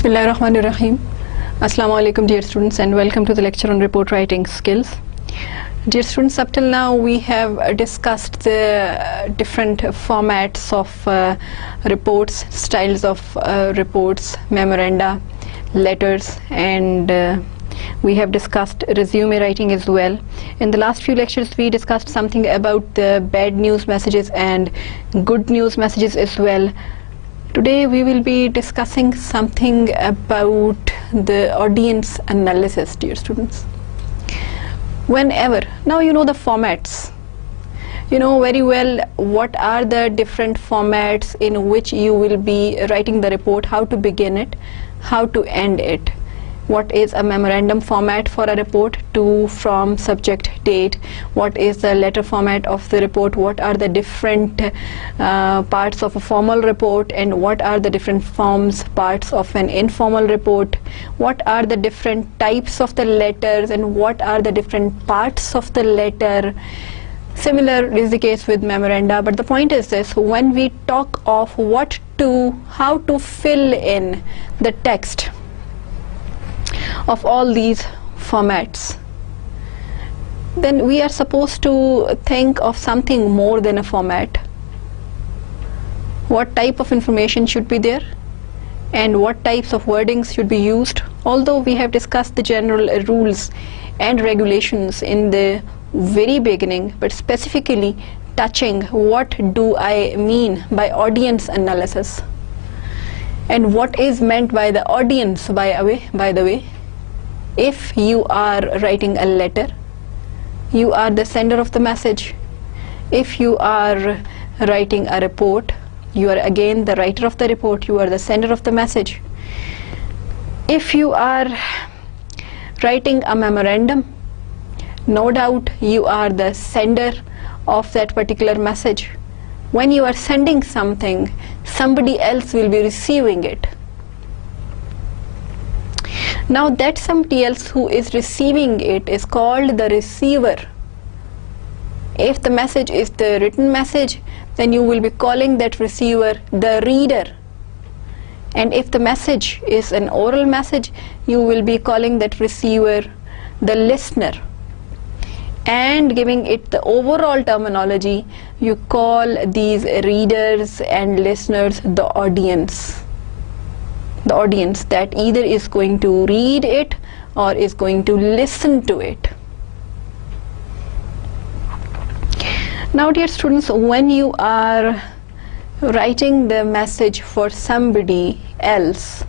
Bismillahirrahmanirrahim. Assalamu alaikum dear students, and welcome to the lecture on report writing skills. Dear students, up till now we have discussed the different formats of reports, styles of reports, memoranda, letters, and we have discussed resume writing as well. In the last few lectures we discussed something about the bad news messages and good news messages as well. Today we will be discussing something about the audience analysis, dear students. Now you know the formats. You know very well what are the different formats in which you will be writing the report, how to begin it, how to end it. What is a memorandum format for a report, to, from, subject, date. What is the letter format of the report, what are the different parts of a formal report, and what are the different parts of an informal report. What are the different types of the letters and what are the different parts of the letter. Similar is the case with memoranda, but the point is this: when we talk of how to fill in the text of all these formats, then we are supposed to think of something more than a format. What type of information should be there and what types of wordings should be used. Although we have discussed the general rules and regulations in the very beginning, but specifically touching what do I mean by audience analysis and what is meant by the audience. By the way, if you are writing a letter, you are the sender of the message. If you are writing a report, you are again the writer of the report, you are the sender of the message. If you are writing a memorandum, no doubt you are the sender of that particular message. When you are sending something, somebody else will be receiving it. Now that somebody else who is receiving it is called the receiver. If the message is the written message, then you will be calling that receiver the reader. And if the message is an oral message, you will be calling that receiver the listener. And giving it the overall terminology, you call these readers and listeners the audience. The audience that either is going to read it or is going to listen to it. Now dear students, when you are writing the message for somebody else,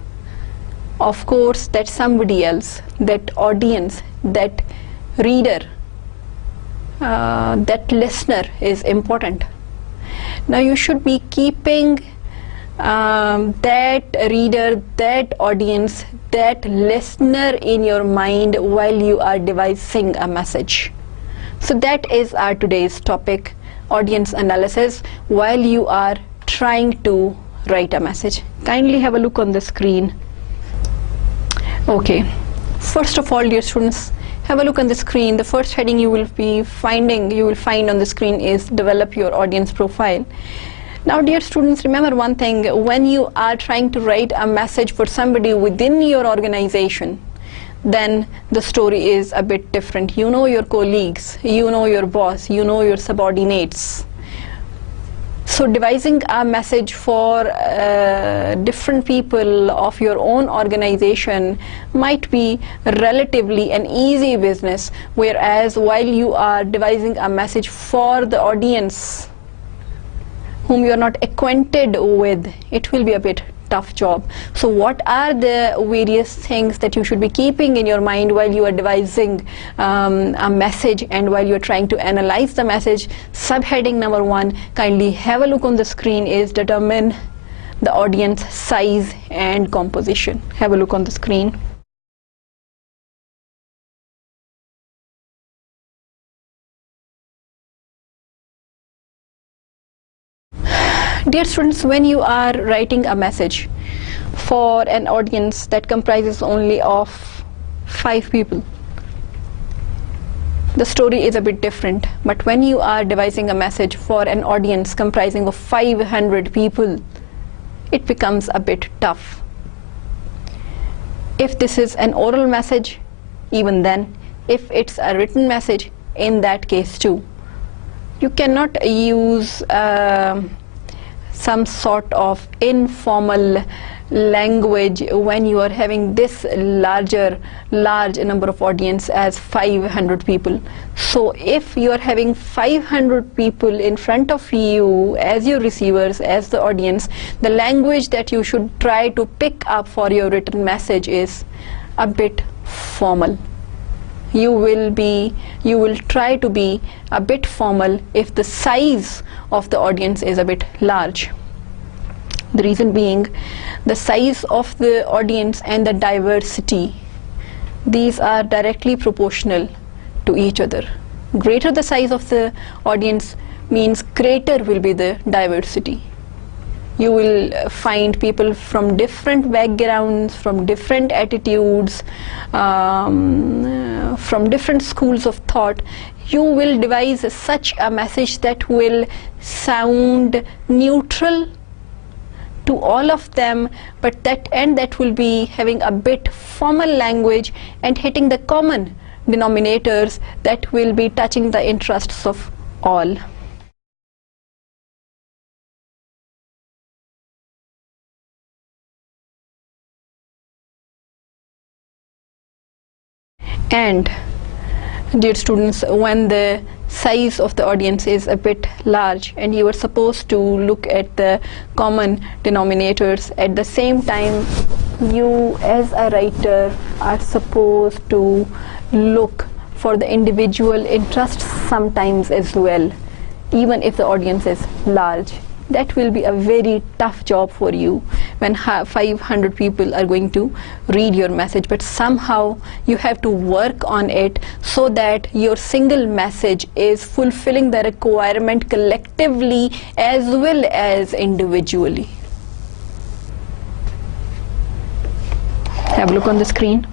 of course that somebody else, that audience, that reader, that listener is important. Now you should be keeping that reader, that audience, that listener in your mind while you are devising a message. So that is our today's topic, audience analysis, while you are trying to write a message. Kindly have a look on the screen. Okay, first of all dear students, have a look on the screen. The first heading you will find on the screen is develop your audience profile. Now dear students, remember one thing: when you are trying to write a message for somebody within your organization, then the story is a bit different. You know your colleagues, you know your boss, you know your subordinates. So devising a message for different people of your own organization might be relatively an easy business, whereas while you are devising a message for the audience whom you are not acquainted with, it will be a bit tough job. So what are the various things that you should be keeping in your mind while you are devising a message and while you are trying to analyze the message? Subheading number 1, kindly have a look on the screen, is determine the audience size and composition. Have a look on the screen. Dear students, when you are writing a message for an audience that comprises only of 5 people, the story is a bit different. But when you are devising a message for an audience comprising of 500 people, it becomes a bit tough. If this is an oral message, even then. If it's a written message, in that case too. You cannot use some sort of informal language when you are having this large number of audience as 500 people. So if you are having 500 people in front of you as your receivers, as the audience, the language that you should try to pick up for your written message is a bit formal. You will try to be a bit formal if the size of the audience is a bit large. The reason being, the size of the audience and the diversity, these are directly proportional to each other. Greater the size of the audience means greater will be the diversity. You will find people from different backgrounds, from different attitudes, from different schools of thought. You will devise such a message that will sound neutral to all of them, but that will be having a bit formal language and hitting the common denominators that will be touching the interests of all. And dear students, when the size of the audience is a bit large and you are supposed to look at the common denominators, at the same time you as a writer are supposed to look for the individual interests sometimes as well, even if the audience is large. That will be a very tough job for you when 500 people are going to read your message, but somehow you have to work on it so that your single message is fulfilling the requirement collectively as well as individually. Have a look on the screen.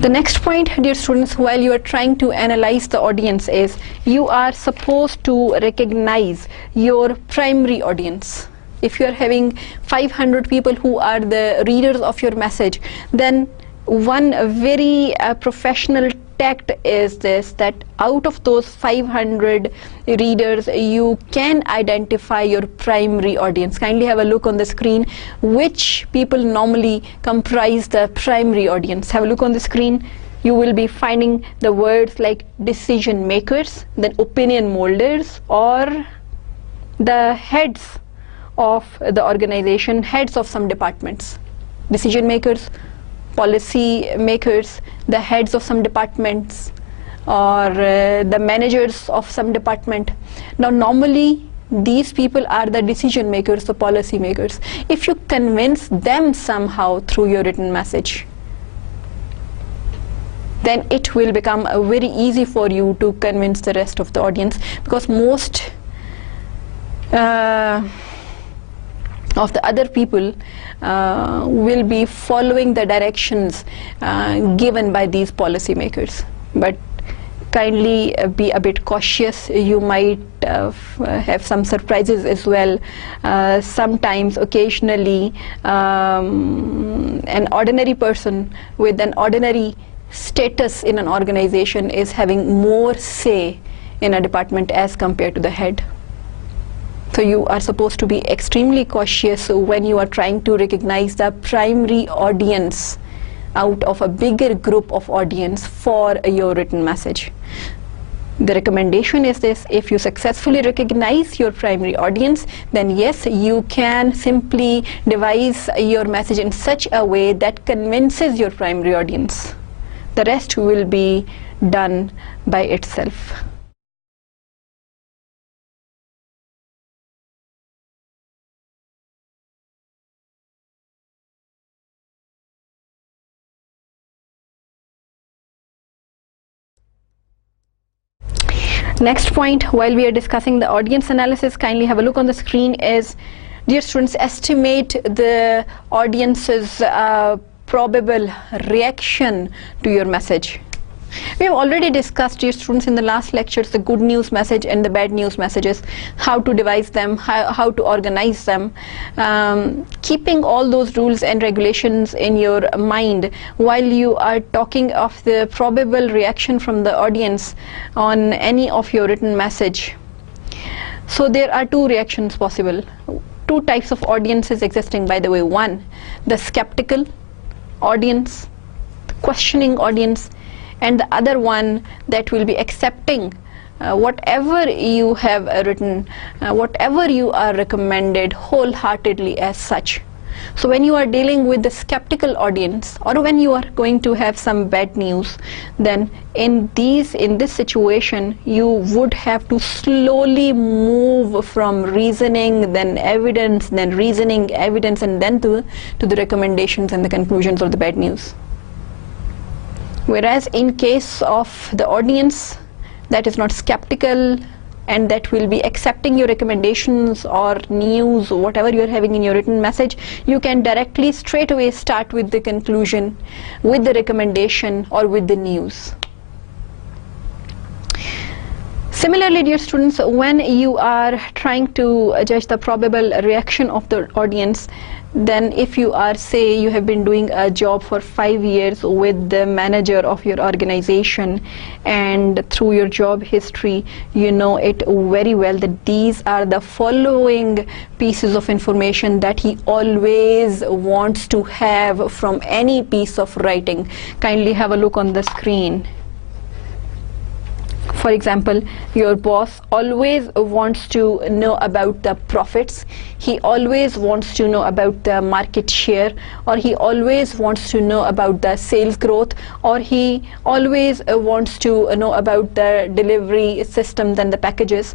The next point, dear students, while you are trying to analyze the audience, is you are supposed to recognize your primary audience. If you are having 500 people who are the readers of your message, then one very professional tact is this, that out of those 500 readers, you can identify your primary audience. Kindly have a look on the screen. Which people normally comprise the primary audience? Have a look on the screen. You will be finding the words like decision makers, then opinion molders, or the heads of the organization, heads of some departments. Decision makers, policy makers, the heads of some departments, or the managers of some department. Now normally these people are the decision makers, the policy makers. If you convince them somehow through your written message, then it will become very easy for you to convince the rest of the audience, because most of the other people will be following the directions given by these policymakers. But kindly be a bit cautious. You might have some surprises as well. Sometimes, occasionally, an ordinary person with an ordinary status in an organization is having more say in a department as compared to the head. So you are supposed to be extremely cautious when you are trying to recognize the primary audience out of a bigger group of audience for your written message. The recommendation is this: if you successfully recognize your primary audience, then yes, you can simply devise your message in such a way that convinces your primary audience. The rest will be done by itself. Next point, while we are discussing the audience analysis, kindly have a look on the screen, is Dear students, estimate the audience's probable reaction to your message. We have already discussed, dear students, in the last lectures, the good news message and the bad news messages, how to devise them, how to organize them. Keeping all those rules and regulations in your mind while you are talking of the probable reaction from the audience on any of your written message. So there are two reactions possible. Two types of audiences existing, by the way. One, the skeptical audience, the questioning audience, and the other one that will be accepting whatever you have written, whatever you are recommended wholeheartedly as such. So when you are dealing with the skeptical audience, or when you are going to have some bad news, then in this situation you would have to slowly move from reasoning, then evidence, then reasoning, evidence, and then to the recommendations and the conclusions of the bad news. Whereas in case of the audience that is not skeptical and that will be accepting your recommendations or news or whatever you are having in your written message, you can directly straight away start with the conclusion, with the recommendation, or with the news. Similarly, dear students, when you are trying to judge the probable reaction of the audience, then if you are, say, you have been doing a job for 5 years with the manager of your organization, and through your job history you know it very well that these are the following pieces of information that he always wants to have from any piece of writing. Kindly have a look on the screen. For example, your boss always wants to know about the profits, he always wants to know about the market share, or he always wants to know about the sales growth, or he always wants to know about the delivery systems and the packages.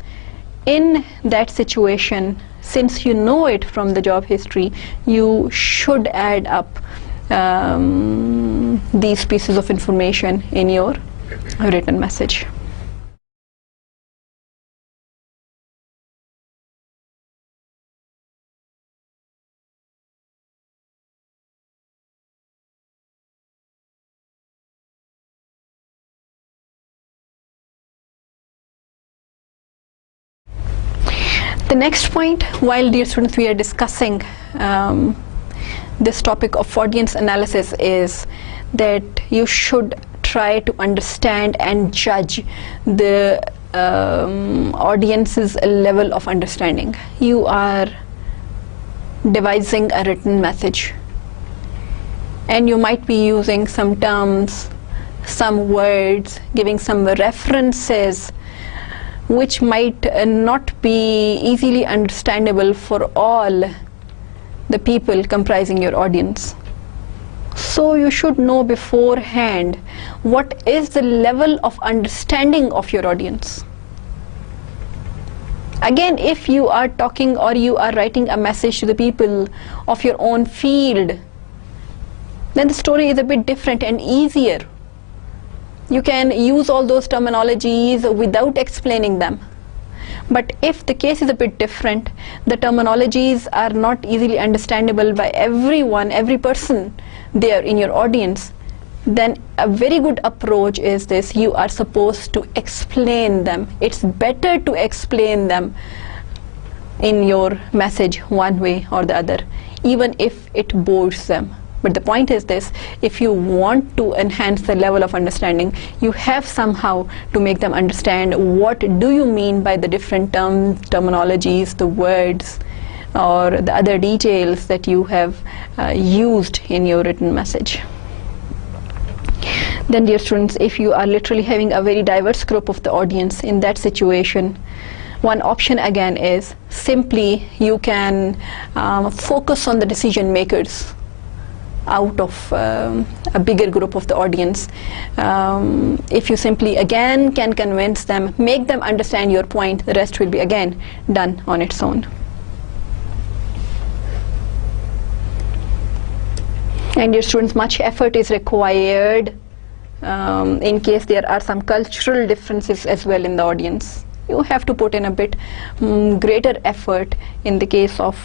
In that situation, since you know it from the job history, you should add up these pieces of information in your written message. The next point, while, dear students, we are discussing this topic of audience analysis, is that you should try to understand and judge the audience's level of understanding. You are devising a written message, and you might be using some terms, some words, giving some references which might not be easily understandable for all the people comprising your audience. So you should know beforehand what is the level of understanding of your audience. Again, if you are talking or you are writing a message to the people of your own field, then the story is a bit different and easier. You can use all those terminologies without explaining them. But if the case is a bit different, the terminologies are not easily understandable by everyone, every person there in your audience, then a very good approach is this: you are supposed to explain them. It's better to explain them in your message one way or the other, even if it bores them. But the point is this: if you want to enhance the level of understanding, you have somehow to make them understand what do you mean by the different terms, terminologies, the words, or the other details that you have used in your written message. Then, dear students, if you are literally having a very diverse group of the audience, in that situation, one option again is simply you can focus on the decision makers out of a bigger group of the audience. If you simply again can convince them, make them understand your point, the rest will be again done on its own. And dear students, much effort is required in case there are some cultural differences as well in the audience. you have to put in a bit greater effort in the case of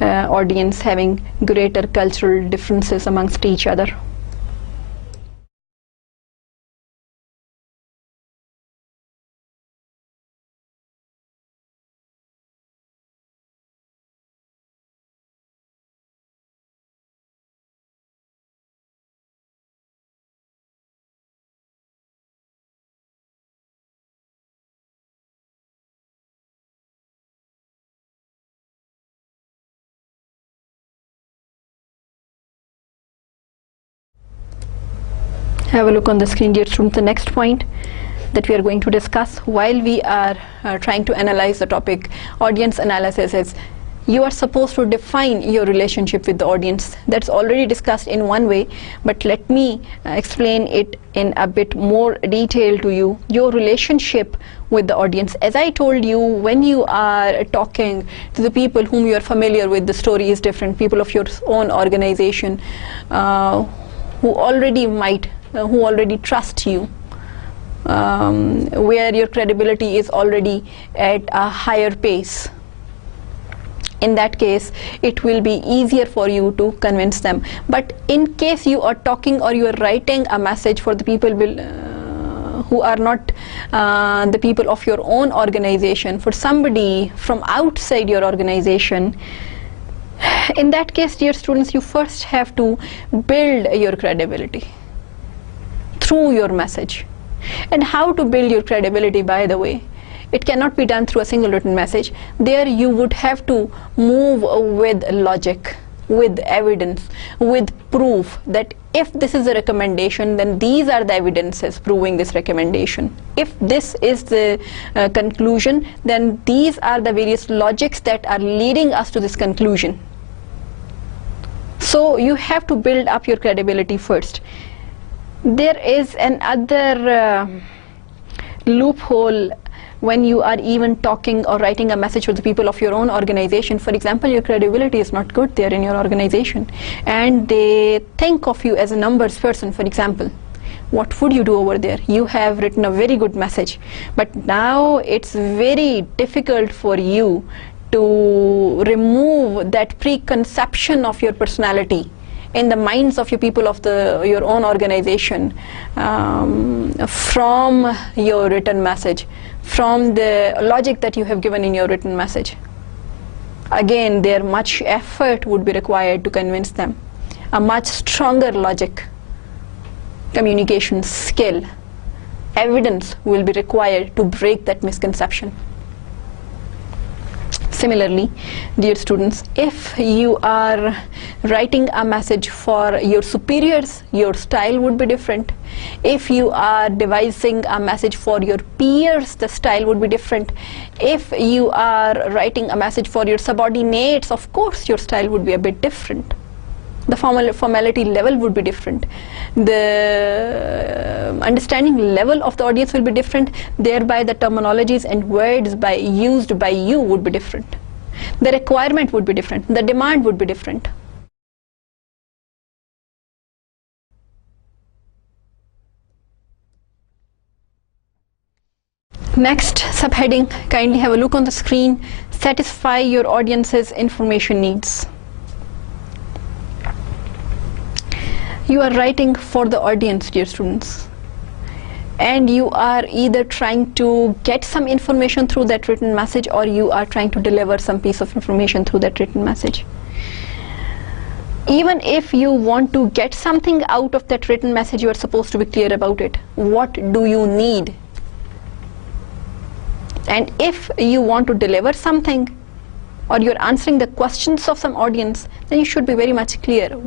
audience having greater cultural differences amongst each other. Have a look on the screen, dear students. The next point that we are going to discuss while we are trying to analyze the topic audience analysis is you are supposed to define your relationship with the audience. That's already discussed in one way, but let me explain it in a bit more detail to you. Your relationship with the audience, as I told you, when you are talking to the people whom you are familiar with, the story is different. People of your own organization who already trust you, where your credibility is already at a higher pace. In that case, it will be easier for you to convince them. But in case you are talking or you are writing a message for the people who are not the people of your own organization, for somebody from outside your organization, in that case, dear students, you first have to build your credibility through your message. And how to build your credibility, by the way? It cannot be done through a single written message. There you would have to move with logic, with evidence, with proof that if this is a recommendation, then these are the evidences proving this recommendation. If this is the conclusion, then these are the various logics that are leading us to this conclusion. So you have to build up your credibility first. There is another loophole when you are even talking or writing a message to the people of your own organization. For example, your credibility is not good there in your organization, and they think of you as a numbers person, for example. What would you do over there? You have written a very good message, but now it's very difficult for you to remove that preconception of your personality in the minds of your people of your own organization from your written message, from the logic that you have given in your written message. Again, there much effort would be required to convince them. A much stronger logic, communication skill, evidence will be required to break that misconception. Similarly, dear students, if you are writing a message for your superiors, your style would be different. If you are devising a message for your peers, the style would be different. If you are writing a message for your subordinates, of course your style would be a bit different. The formality level would be different. The understanding level of the audience will be different. Thereby the terminologies and words used by you would be different. The requirement would be different. The demand would be different. Next subheading, kindly have a look on the screen. Satisfy your audience's information needs. You are writing for the audience, dear students, and you are either trying to get some information through that written message, or you are trying to deliver some piece of information through that written message. Even if you want to get something out of that written message, you are supposed to be clear about it. What do you need? And if you want to deliver something, or you're answering the questions of some audience, then you should be very much clear.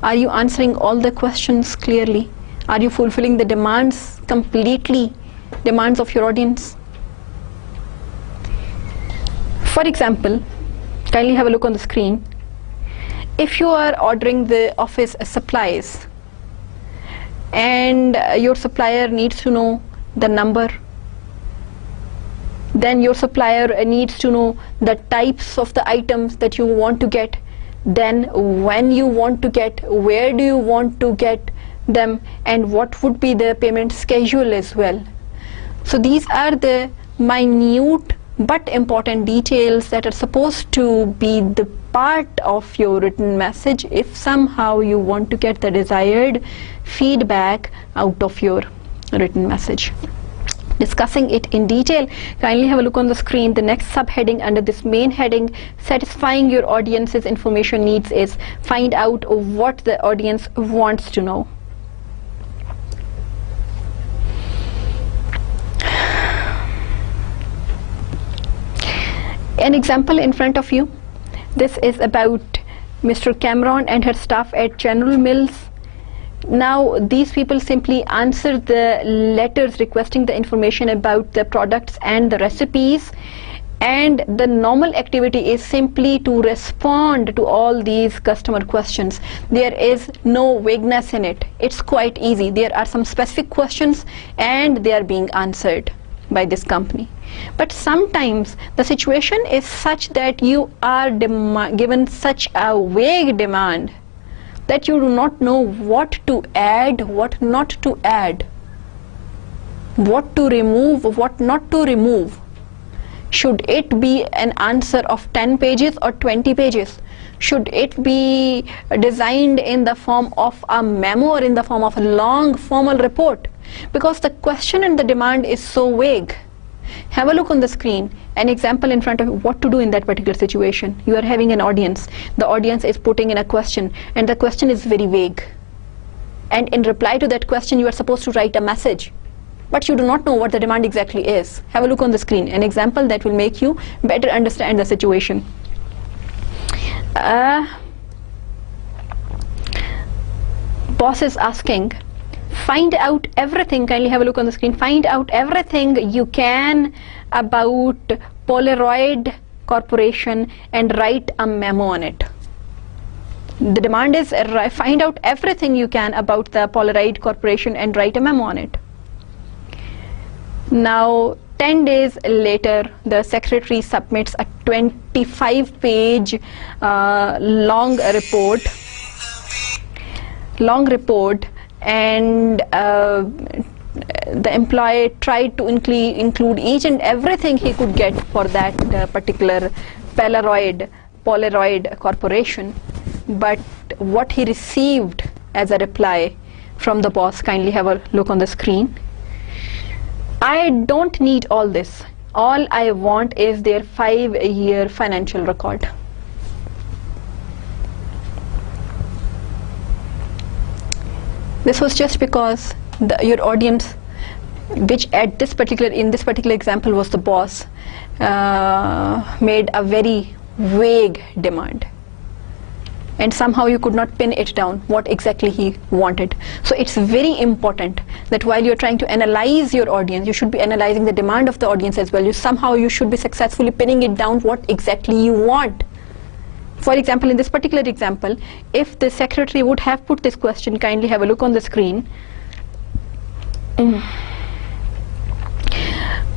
Are you answering all the questions clearly? Are you fulfilling the demands completely, demands of your audience? For example, kindly have a look on the screen. If you are ordering the office supplies, and your supplier needs to know the number, then your supplier needs to know the types of the items that you want to get, then when you want to get, where do you want to get them, and what would be the payment schedule as well. So these are the minute but important details that are supposed to be the part of your written message if somehow you want to get the desired feedback out of your written message. Discussing it in detail, kindly have a look on the screen. The next subheading under this main heading, satisfying your audience's information needs, is find out what the audience wants to know. An example in front of you. This is about Mr. Cameron and her staff at General Mills. Now these people simply answer the letters requesting the information about the products and the recipes, and the normal activity is simply to respond to all these customer questions. There is no vagueness in it. It's quite easy. There are some specific questions and they are being answered by this company. But sometimes the situation is such that you are given such a vague demand that you do not know what to add, what not to add, what to remove, what not to remove. Should it be an answer of 10 pages or 20 pages? Should it be designed in the form of a memo or in the form of a long formal report? Because the question and the demand is so vague. Have a look on the screen, an example in front of you, what to do in that particular situation. You are having an audience. The audience is putting in a question and the question is very vague. And in reply to that question, you are supposed to write a message. But you do not know what the demand exactly is. Have a look on the screen, an example that will make you better understand the situation. Boss is asking, find out everything, kindly have a look on the screen, find out everything you can about Polaroid Corporation and write a memo on it. The demand is find out everything you can about the Polaroid Corporation and write a memo on it. Now 10 days later, the secretary submits a 25-page long report, and the employee tried to include each and everything he could get for that particular Polaroid Corporation. But what he received as a reply from the boss, kindly have a look on the screen. I don't need all this. All I want is their 5-year financial record. This was just because your audience, which in this particular example was the boss, made a very vague demand. And somehow you could not pin it down what exactly he wanted. So it's very important that while you're trying to analyze your audience, you should be analyzing the demand of the audience as well. You should be successfully pinning it down what exactly you want. For example, in this particular example, if the secretary would have put this question, kindly have a look on the screen.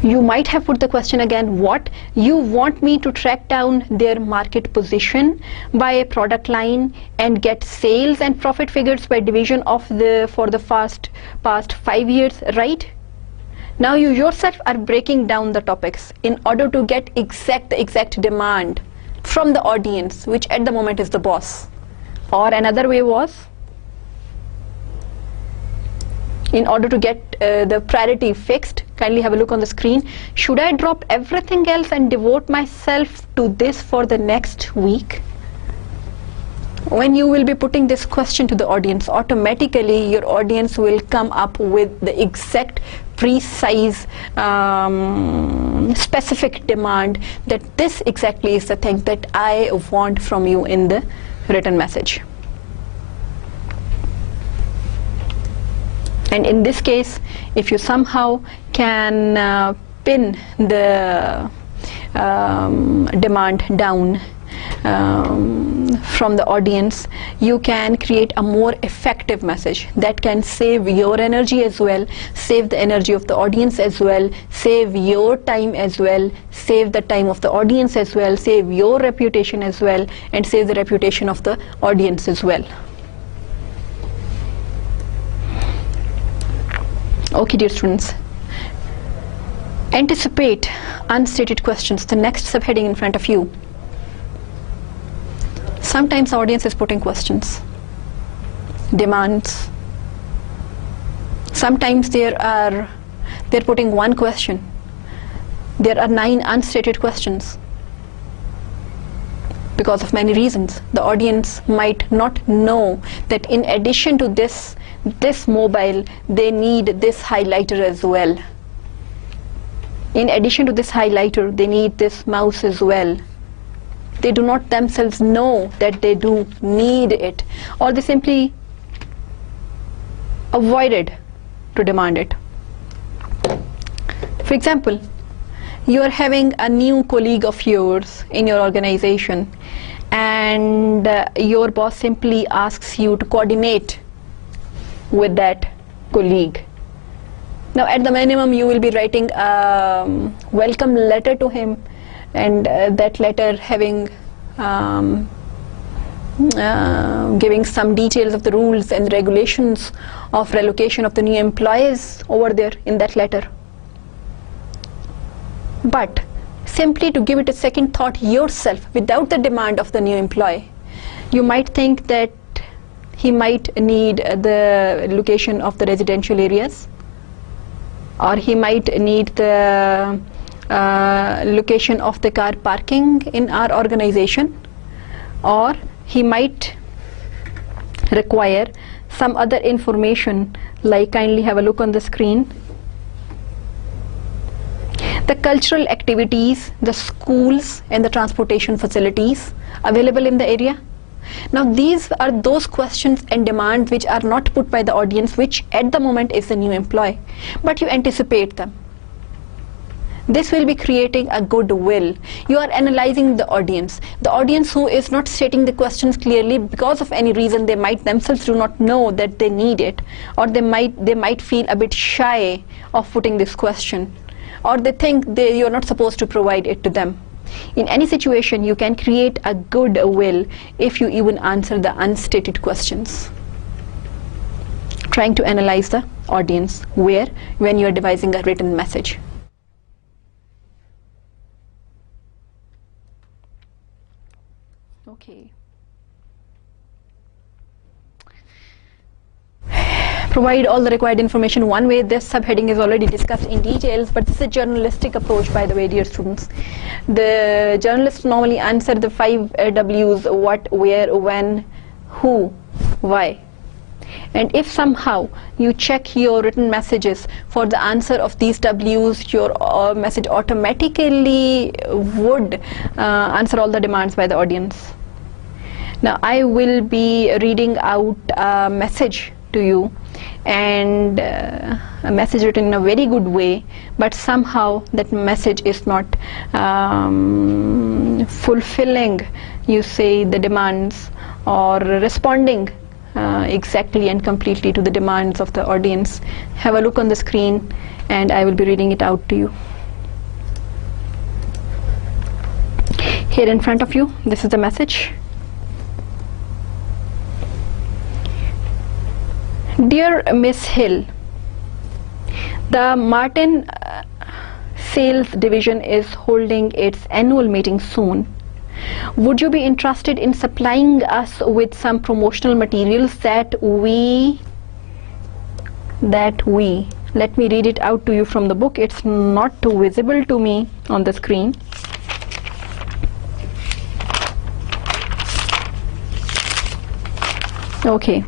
You might have put the question again, what? You want me to track down their market position by a product line and get sales and profit figures by division for the past 5 years, right? Now you yourself are breaking down the topics in order to get the exact demand from the audience, which at the moment is the boss. Or another way was, in order to get the priority fixed, kindly have a look on the screen. Should I drop everything else and devote myself to this for the next week? When you will be putting this question to the audience, automatically your audience will come up with the exact, precise, specific demand that this exactly is the thing that I want from you in the written message. And in this case, if you somehow can pin the demand down from the audience, you can create a more effective message that can save your energy as well, save the energy of the audience as well, save your time as well, save the time of the audience as well, save your reputation as well, and save the reputation of the audience as well. Okay, dear students, Anticipate unstated questions, the next subheading in front of you. Sometimes the audience is putting questions, demands. Sometimes they're putting one question. There are 9 unstated questions. Because of many reasons, the audience might not know that in addition to this mobile, they need this highlighter as well. In addition to this highlighter, they need this mouse as well. They do not themselves know that they do need it, or they simply avoided to demand it. For example, you are having a new colleague of yours in your organization, and your boss simply asks you to coordinate with that colleague. Now, at the minimum, you will be writing a welcome letter to him, and that letter having giving some details of the rules and regulations of relocation of the new employees over there in that letter. But simply to give it a second thought yourself without the demand of the new employee, you might think that he might need the location of the residential areas, or he might need the location of the car parking in our organization, or he might require some other information, like kindly have a look on the screen. The cultural activities, the schools and the transportation facilities available in the area. Now these are those questions and demands which are not put by the audience, which at the moment is the new employee, but you anticipate them. This will be creating a goodwill. You are analyzing the audience who is not stating the questions clearly because of any reason. They might themselves do not know that they need it, or they might feel a bit shy of putting this question, or they think you are not supposed to provide it to them. In any situation, you can create a goodwill if you even answer the unstated questions. Trying to analyze the audience when you are devising a written message. Okay. Provide all the required information. One way, this subheading is already discussed in details, but this is a journalistic approach, by the way, dear students. The journalists normally answer the 5 W's: what, where, when, who, why. And if somehow you check your written messages for the answer of these W's, your message automatically would answer all the demands by the audience. Now I will be reading out a message to you, and a message written in a very good way, but somehow that message is not fulfilling, you say, the demands, or responding exactly and completely to the demands of the audience. Have a look on the screen, and I will be reading it out to you. Here in front of you, this is the message. Dear Miss Hill, the Martin Sales Division is holding its annual meeting soon. Would you be interested in supplying us with some promotional materials that we, let me read it out to you from the book. It's not too visible to me on the screen. Okay.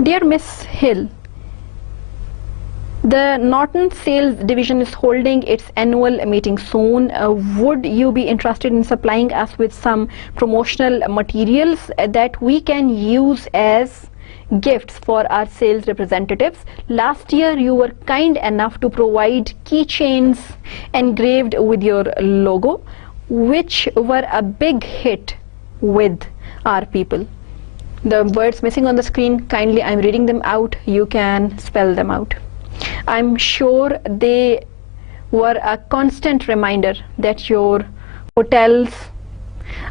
Dear Miss Hill, the Norton Sales Division is holding its annual meeting soon. Would you be interested in supplying us with some promotional materials that we can use as gifts for our sales representatives? Last year you were kind enough to provide keychains engraved with your logo, which were a big hit with our people. The words missing on the screen, kindly I'm reading them out, you can spell them out. I'm sure they were a constant reminder that your hotels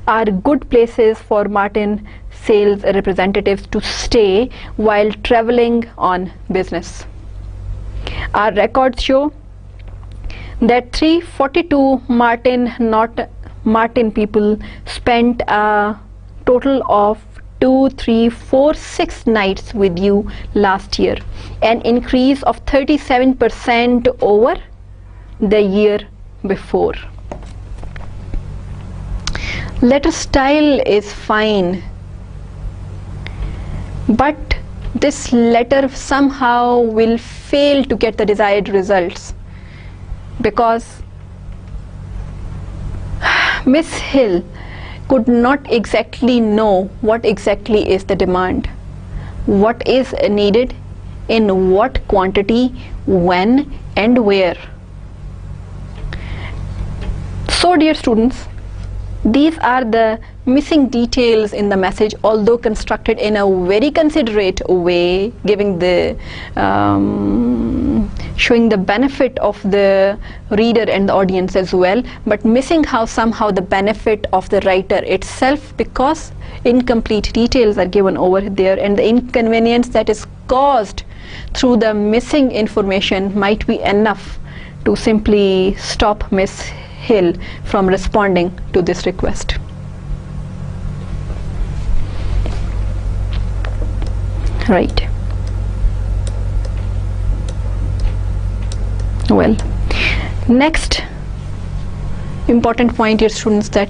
are good places for Martin sales representatives to stay while traveling on business. Our records show that 342 Martin people spent a total of 2, 3, 4, 6 nights with you last year, an increase of 37% over the year before. Letter style is fine, but this letter somehow will fail to get the desired results because Miss Hill could not exactly know what exactly is the demand, what is needed, in what quantity, when and where. So dear students, these are the missing details in the message, although constructed in a very considerate way, giving the showing the benefit of the reader and the audience as well, but missing how somehow the benefit of the writer itself, because incomplete details are given over there, and the inconvenience that is caused through the missing information might be enough to simply stop Miss Hill from responding to this request. Right. Well, next important point, dear students, that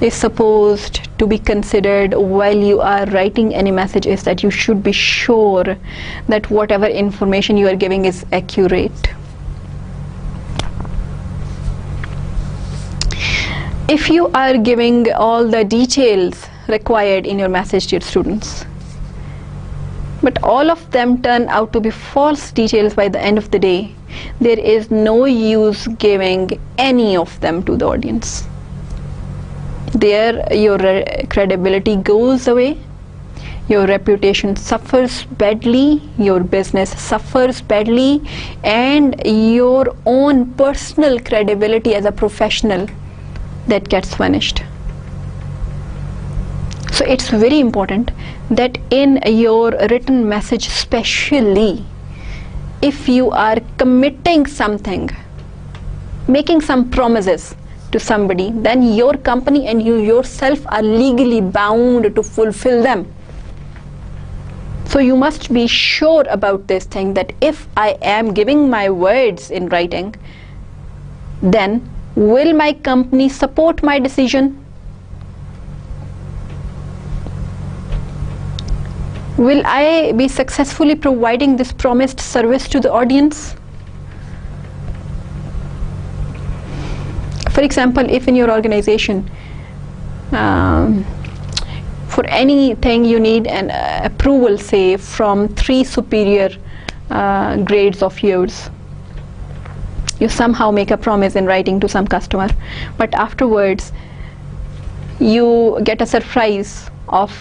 is supposed to be considered while you are writing any message is that you should be sure that whatever information you are giving is accurate. If you are giving all the details required in your message, dear students, but all of them turn out to be false details by the end of the day, there is no use giving any of them to the audience. There your credibility goes away, your reputation suffers badly, your business suffers badly, and your own personal credibility as a professional, that gets vanished. So it's very important that in your written message, especially if you are committing something, making some promises to somebody, then your company and you yourself are legally bound to fulfill them. So you must be sure about this thing, that if I am giving my words in writing, then will my company support my decision? Will I be successfully providing this promised service to the audience? For example, if in your organization, for anything you need an approval, say from 3 superior grades of yours, you somehow make a promise in writing to some customer, but afterwards you get a surprise of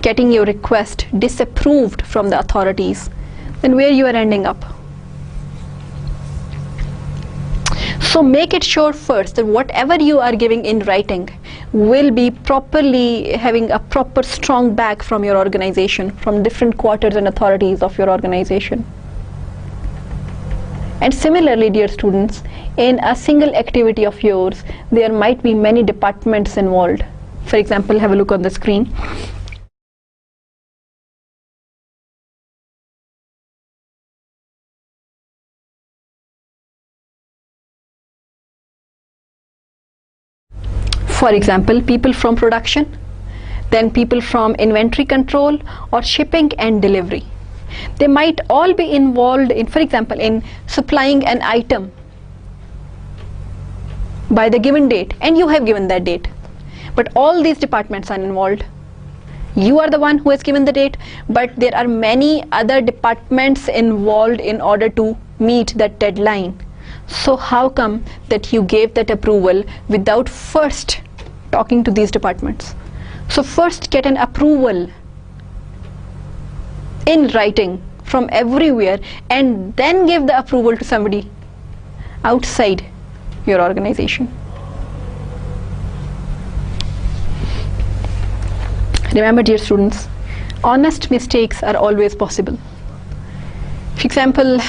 getting your request disapproved from the authorities, then where you are ending up? So make it sure first that whatever you are giving in writing will be properly having a proper strong back from your organization, from different quarters and authorities of your organization. And similarly, dear students, in a single activity of yours, there might be many departments involved. For example, have a look on the screen. For example, people from production, then people from inventory control or shipping and delivery. They might all be involved in, for example, in supplying an item by the given date, and you have given that date. But all these departments are involved. You are the one who has given the date, but there are many other departments involved in order to meet that deadline. So how come that you gave that approval without first talking to these departments? So first get an approval in writing from everywhere, and then give the approval to somebody outside your organization. Remember, dear students, honest mistakes are always possible. For example,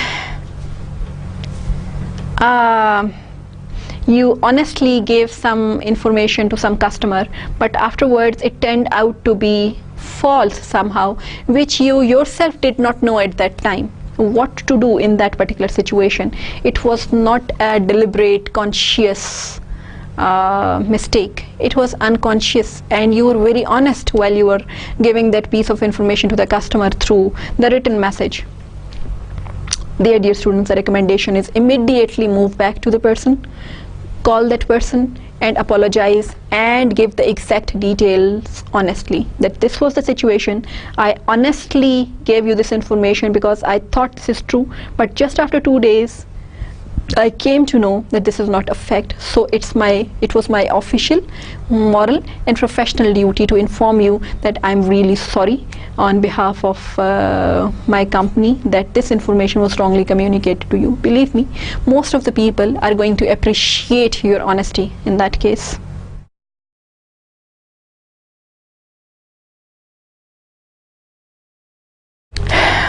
you honestly gave some information to some customer, but afterwards it turned out to be false somehow, which you yourself did not know at that time what to do in that particular situation. It was not a deliberate, conscious mistake. It was unconscious, and you were very honest while you were giving that piece of information to the customer through the written message. There, dear students, the recommendation is immediately move back to the person, call that person and apologize and give the exact details honestly, that this was the situation, I honestly gave you this information because I thought this is true, but just after 2 days I came to know that this is not a fact, so it was my official, moral and professional duty to inform you that I'm really sorry on behalf of my company that this information was wrongly communicated to you. Believe me, most of the people are going to appreciate your honesty in that case.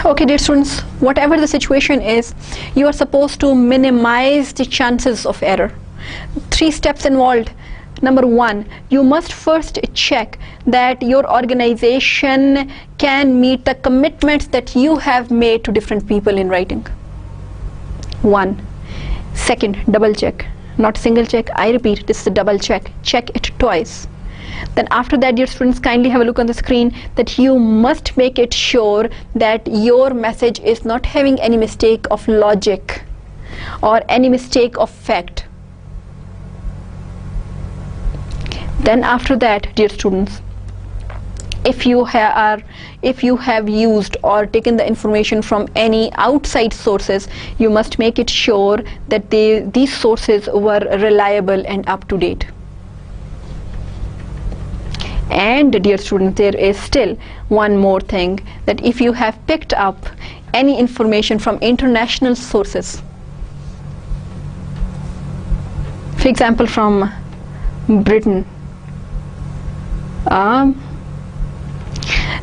Okay, dear students, whatever the situation is, you are supposed to minimize the chances of error. 3 steps involved. Number 1, you must first check that your organization can meet the commitments that you have made to different people in writing. 1. Second, double check. Not single check, I repeat, this is a double check. Check it twice. Then after that, dear students, kindly have a look on the screen that you must make it sure that your message is not having any mistake of logic or any mistake of fact. Then after that, dear students, if you have used or taken the information from any outside sources, you must make it sure that these sources were reliable and up to date. And dear students, there is still one more thing, that if you have picked up any information from international sources, for example from Britain,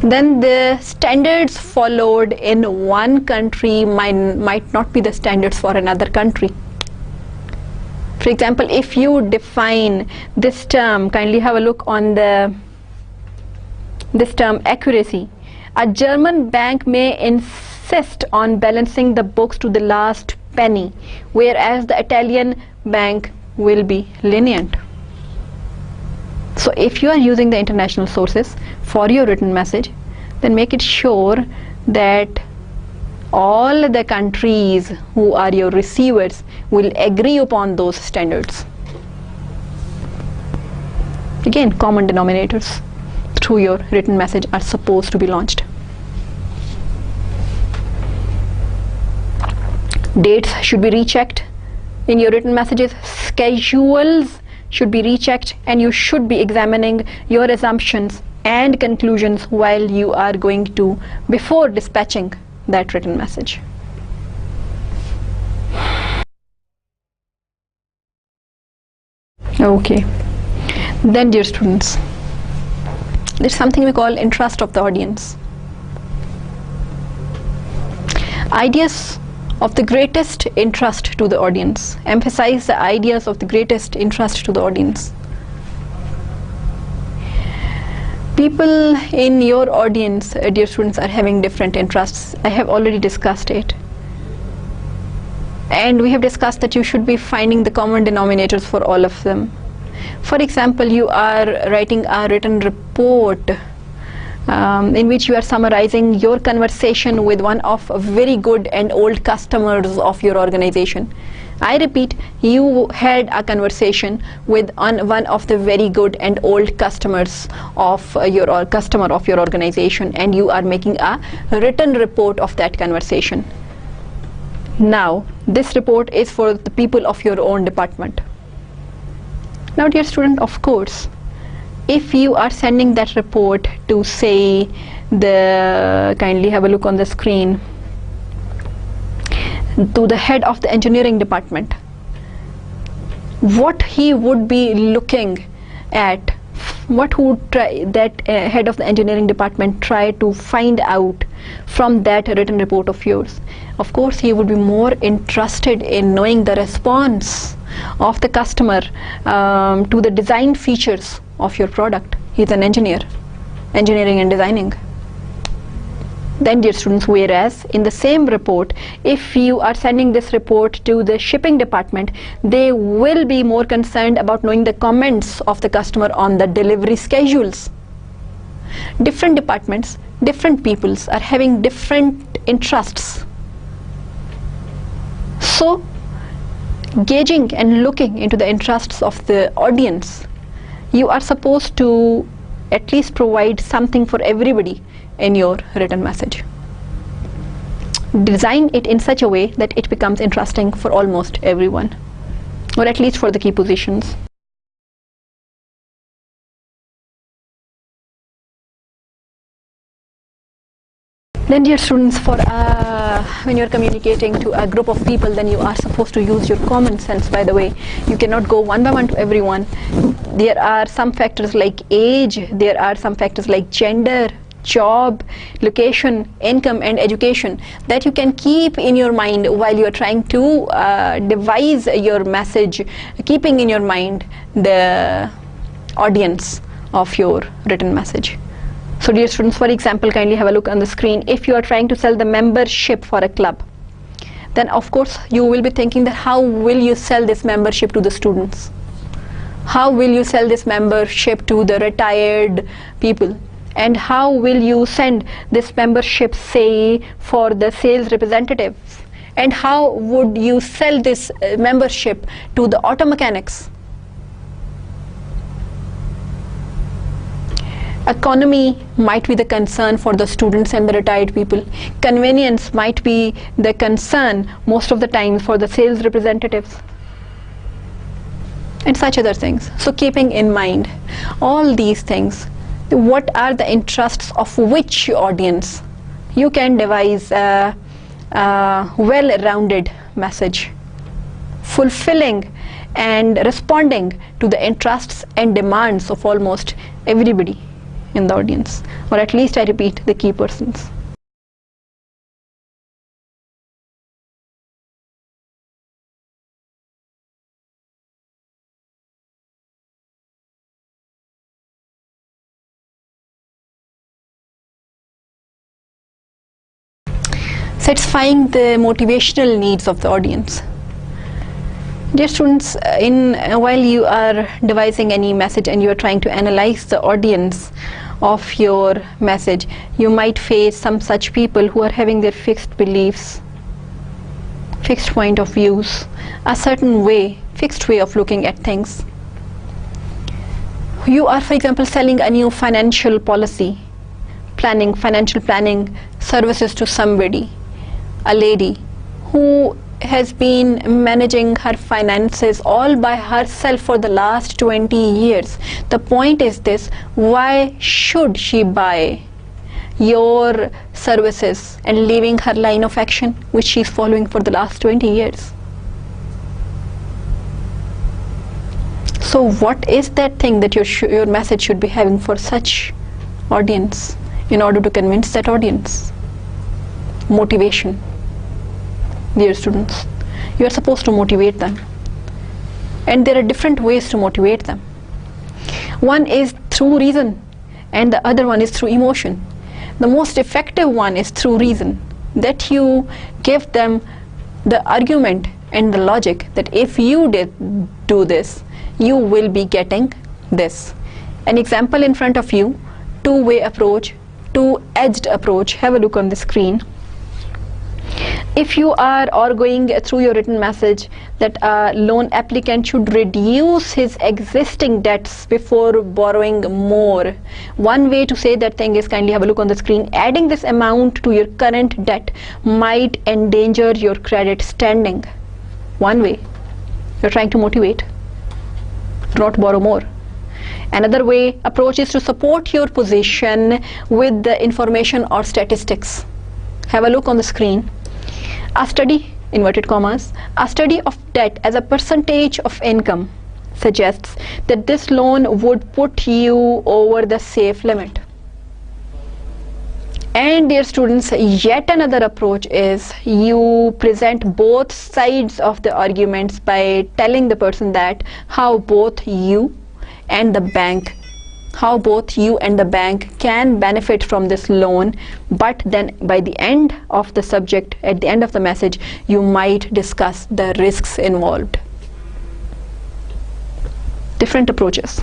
then the standards followed in one country might not be the standards for another country. For example, if you define this term, kindly have a look on this term accuracy. A German bank may insist on balancing the books to the last penny, whereas the Italian bank will be lenient. So if you are using the international sources for your written message, then make it sure that all the countries who are your receivers will agree upon those standards. Again, common denominators through your written message are supposed to be launched. Dates should be rechecked in your written messages. Schedules should be rechecked, and you should be examining your assumptions and conclusions while you are going to, before dispatching that written message. Okay, then dear students, there's something we call interest of the audience. Ideas of the greatest interest to the audience. Emphasize the ideas of the greatest interest to the audience. People in your audience, dear students, are having different interests. I have already discussed it. And we have discussed that you should be finding the common denominators for all of them. For example, you are writing a written report in which you are summarizing your conversation with one of very good and old customers of your organization. I repeat, you had a conversation with one of the very good and old customers of your organization, and you are making a written report of that conversation. Now, this report is for the people of your own department. Now, dear student, of course, if you are sending that report to, say, kindly have a look on the screen, to the head of the engineering department, what he would be looking at what would that head of the engineering department try to find out from that written report of yours? Of course, he would be more interested in knowing the response of the customer to the design features of your product. He's an engineer, engineering and designing. Then, dear students, whereas in the same report, if you are sending this report to the shipping department, they will be more concerned about knowing the comments of the customer on the delivery schedules. Different departments, different peoples are having different interests. So, gauging and looking into the interests of the audience, you are supposed to at least provide something for everybody in your written message. Design it in such a way that it becomes interesting for almost everyone, or at least for the key positions. Then, dear students, for when you're communicating to a group of people, then you are supposed to use your common sense. By the way, you cannot go one by one to everyone. There are some factors like age, there are some factors like gender, job, location, income and education that you can keep in your mind while you are trying to devise your message, keeping in your mind the audience of your written message. So, dear students, for example, kindly have a look on the screen. If you are trying to sell the membership for a club, then of course you will be thinking that how will you sell this membership to the students? How will you sell this membership to the retired people? And how will you send this membership, say, for the sales representatives? And how would you sell this membership to the auto mechanics? Economy might be the concern for the students and the retired people. Convenience might be the concern most of the time for the sales representatives, and such other things. So, keeping in mind all these things, what are the interests of which audience, you can devise a well-rounded message, fulfilling and responding to the interests and demands of almost everybody in the audience, or at least, I repeat, the key persons. Satisfying the motivational needs of the audience. Dear students, while you are devising any message and you are trying to analyze the audience of your message, you might face some such people who are having their fixed beliefs, fixed point of views, a certain way, fixed way of looking at things. You are, for example, selling a new financial policy, financial planning services to somebody, a lady who has been managing her finances all by herself for the last 20 years. The point is this: why should she buy your services and leaving her line of action which she is following for the last 20 years? So what is that thing that your message should be having for such audience in order to convince that audience? Motivation. Dear students, you are supposed to motivate them, and there are different ways to motivate them. One is through reason and the other one is through emotion. The most effective one is through reason, that you give them the argument and the logic that if you do this, you will be getting this. An example in front of you, two-way approach, two-edged approach. Have a look on the screen. If you are arguing through your written message that a loan applicant should reduce his existing debts before borrowing more, one way to say that thing is, kindly have a look on the screen, adding this amount to your current debt might endanger your credit standing. One way, you're trying to motivate, do not borrow more. Another way approach is to support your position with the information or statistics. Have a look on the screen. A study, inverted commas, a study of debt as a percentage of income suggests that this loan would put you over the safe limit. And dear students, yet another approach is you present both sides of the arguments by telling the person that how both you and the bank can benefit from this loan, but then by the end of the subject, at the end of the message, you might discuss the risks involved. Different approaches.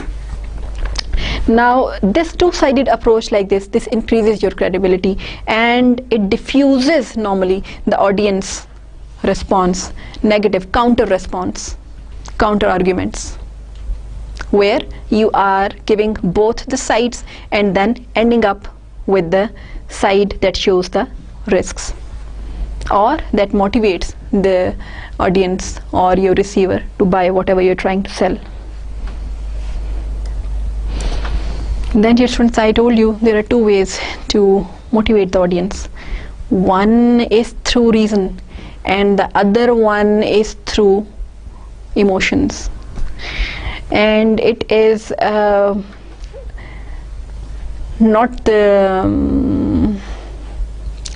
Now, this two-sided approach like this increases your credibility, and it diffuses normally the audience response, negative counter response, counter arguments, where you are giving both the sides and then ending up with the side that shows the risks, or that motivates the audience or your receiver to buy whatever you're trying to sell. Then, dear students, I told you there are two ways to motivate the audience. One is through reason and the other one is through emotions. And it is not the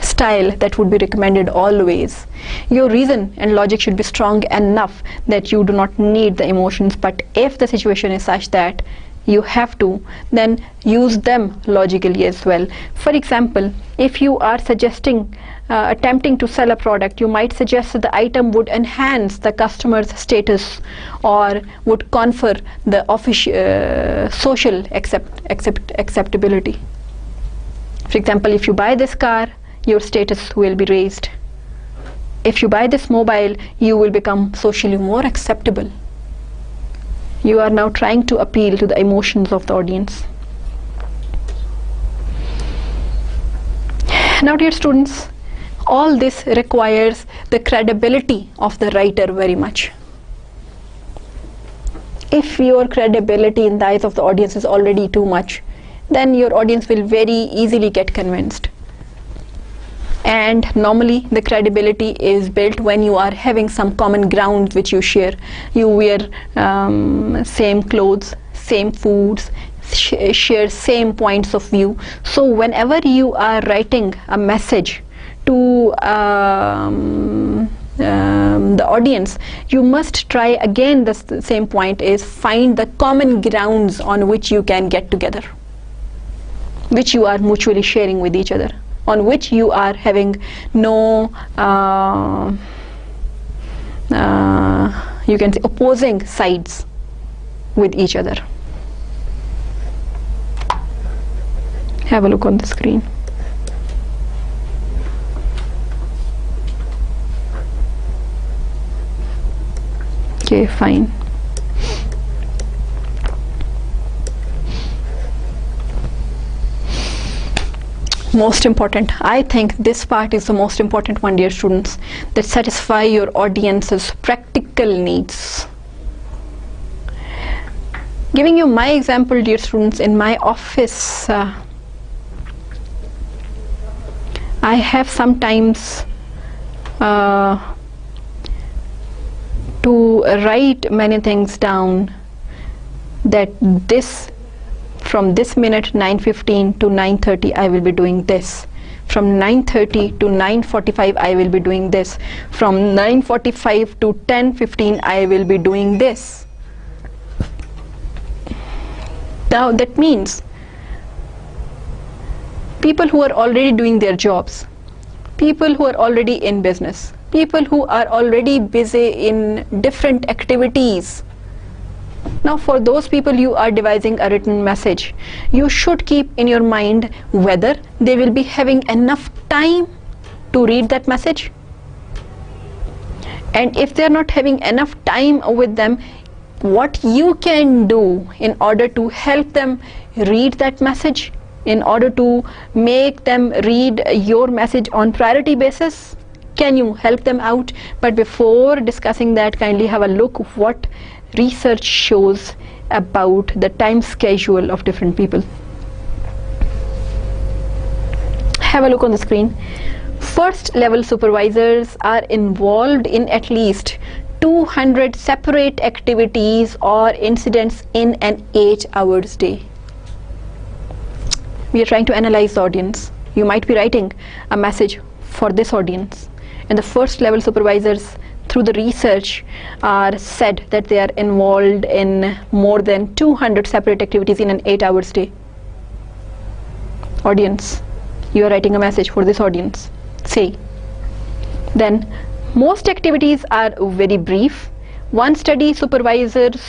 style that would be recommended always. Your reason and logic should be strong enough that you do not need the emotions, but if the situation is such that you have to, then use them logically as well. For example, if you are suggesting attempting to sell a product, you might suggest that the item would enhance the customer's status or would confer the social acceptability. For example, if you buy this car, your status will be raised. If you buy this mobile, you will become socially more acceptable. You are now trying to appeal to the emotions of the audience. Now, dear students, all this requires the credibility of the writer very much. If your credibility in the eyes of the audience is already too much, then your audience will very easily get convinced. And normally the credibility is built when you are having some common ground which you share. You wear same clothes, same foods, share same points of view. So whenever you are writing a message to the audience, you must try again, the same point is find the common grounds on which you can get together, which you are mutually sharing with each other, on which you are having no you can say opposing sides with each other. Have a look on the screen. Okay, fine. Most important, I think this part is the most important one, dear students, that satisfy your audience's practical needs. Giving you my example, dear students, in my office, I have sometimes to write many things down, that this from this minute 9:15 to 9:30 I will be doing this. From 9:30 to 9:45 I will be doing this. From 9:45 to 10:15 I will be doing this. Now that means people who are already doing their jobs, people who are already in business, people who are already busy in different activities. Now for those people you are devising a written message. You should keep in your mind whether they will be having enough time to read that message. And if they are not having enough time with them, what you can do in order to help them read that message, in order to make them read your message on priority basis, can you help them out? But before discussing that, kindly have a look what research shows about the time schedule of different people. Have a look on the screen. First level supervisors are involved in at least 200 separate activities or incidents in an 8-hour day. We are trying to analyze the audience. You might be writing a message for this audience, and the first level supervisors through the research are said that they are involved in more than 200 separate activities in an 8-hour day. Audience, you are writing a message for this audience. Say. Then most activities are very brief. One study of supervisors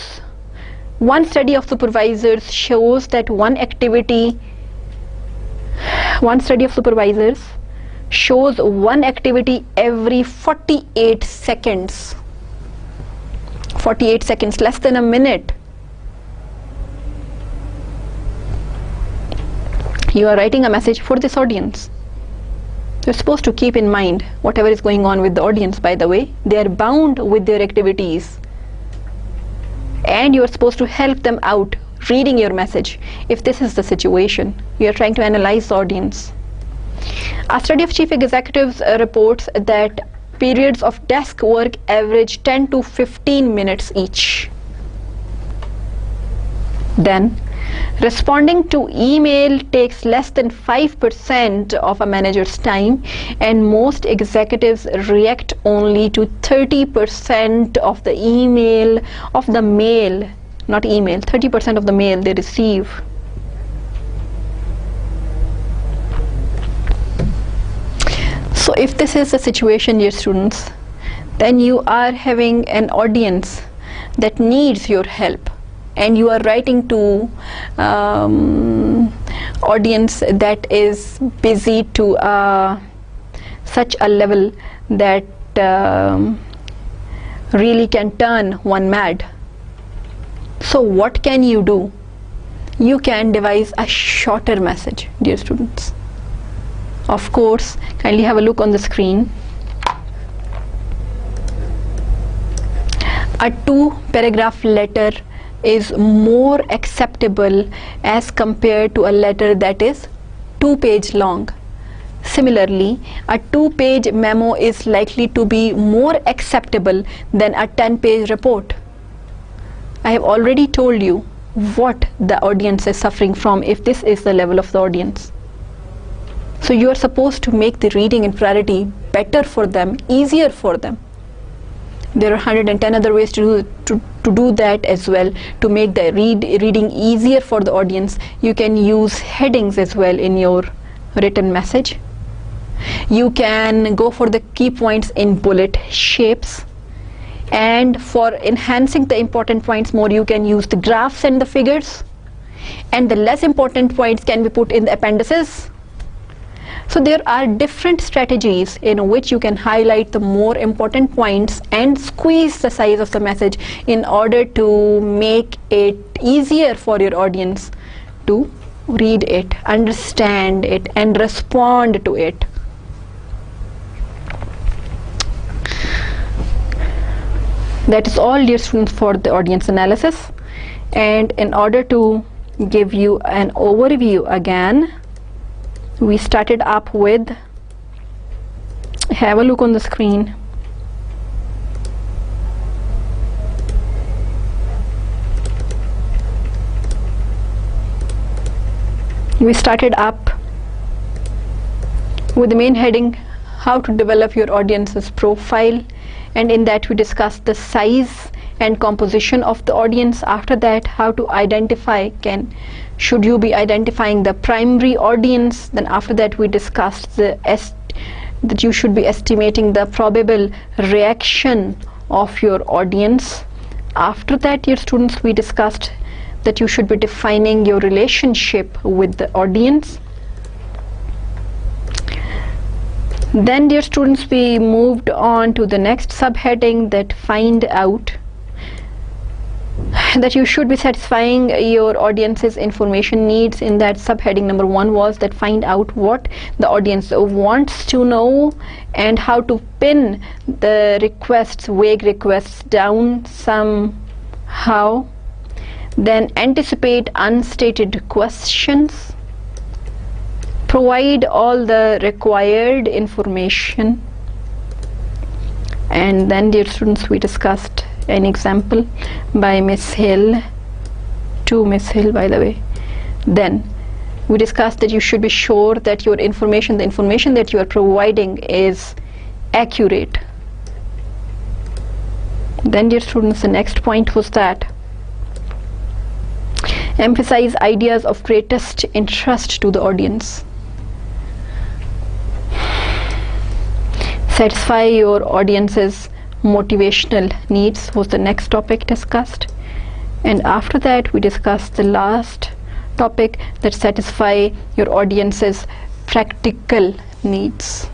shows that one study of supervisors shows one activity every 48 seconds. 48 seconds, less than a minute. You are writing a message for this audience. You're supposed to keep in mind whatever is going on with the audience, by the way. They are bound with their activities. And you are supposed to help them out reading your message. If this is the situation, you are trying to analyze the audience. A study of chief executives reports that periods of desk work average 10 to 15 minutes each. Then, responding to email takes less than 5% of a manager's time, and most executives react only to 30% of the email, of the mail, not email, 30% of the mail they receive. So if this is the situation, dear students, then you are having an audience that needs your help, and you are writing to audience that is busy to such a level that really can turn one mad. So what can you do? You can devise a shorter message, dear students. Of course, kindly have a look on the screen. A 2-paragraph letter is more acceptable as compared to a letter that is 2-page long. Similarly, a 2-page memo is likely to be more acceptable than a 10-page report. I have already told you what the audience is suffering from if this is the level of the audience. So you are supposed to make the reading in priority better for them, easier for them. There are 110 other ways to do that as well, to make the reading easier for the audience. You can use headings as well in your written message. You can go for the key points in bullet shapes. And for enhancing the important points more, you can use the graphs and the figures. And the less important points can be put in the appendices. So there are different strategies in which you can highlight the more important points and squeeze the size of the message in order to make it easier for your audience to read it, understand it, and respond to it. That is all, dear students, for the audience analysis. And in order to give you an overview again, we started up with, have a look on the screen. We started up with the main heading, how to develop your audience's profile, and in that we discussed the size and composition of the audience. After that, how to identify, should you be identifying the primary audience. Then after that we discussed that you should be estimating the probable reaction of your audience. After that, dear students, we discussed that you should be defining your relationship with the audience. Then, dear students, we moved on to the next subheading, that find out, that you should be satisfying your audience's information needs. In that, subheading number 1 was that find out what the audience wants to know and how to pin the requests, vague requests, down somehow. Then anticipate unstated questions, provide all the required information, And then, dear students, we discussed an example by Miss Hill, to Miss Hill, by the way. Then we discussed that you should be sure that your information, the information that you are providing, is accurate. Then, dear students, the next point was that emphasize ideas of greatest interest to the audience. Satisfy your audience's motivational needs was the next topic discussed. And after that, we discussed the last topic, that satisfy your audience's practical needs.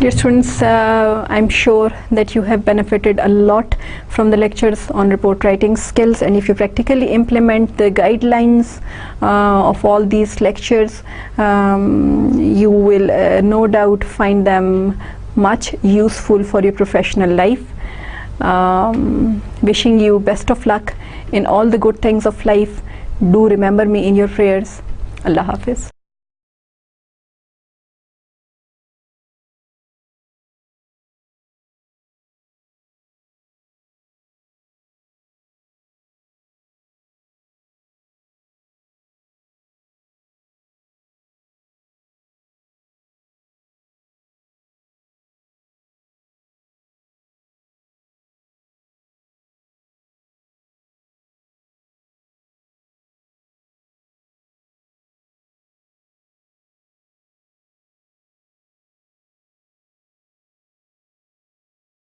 Dear students, I'm sure that you have benefited a lot from the lectures on report writing skills, and if you practically implement the guidelines of all these lectures, you will no doubt find them much useful for your professional life. Wishing you best of luck in all the good things of life. Do remember me in your prayers. Allah Hafiz.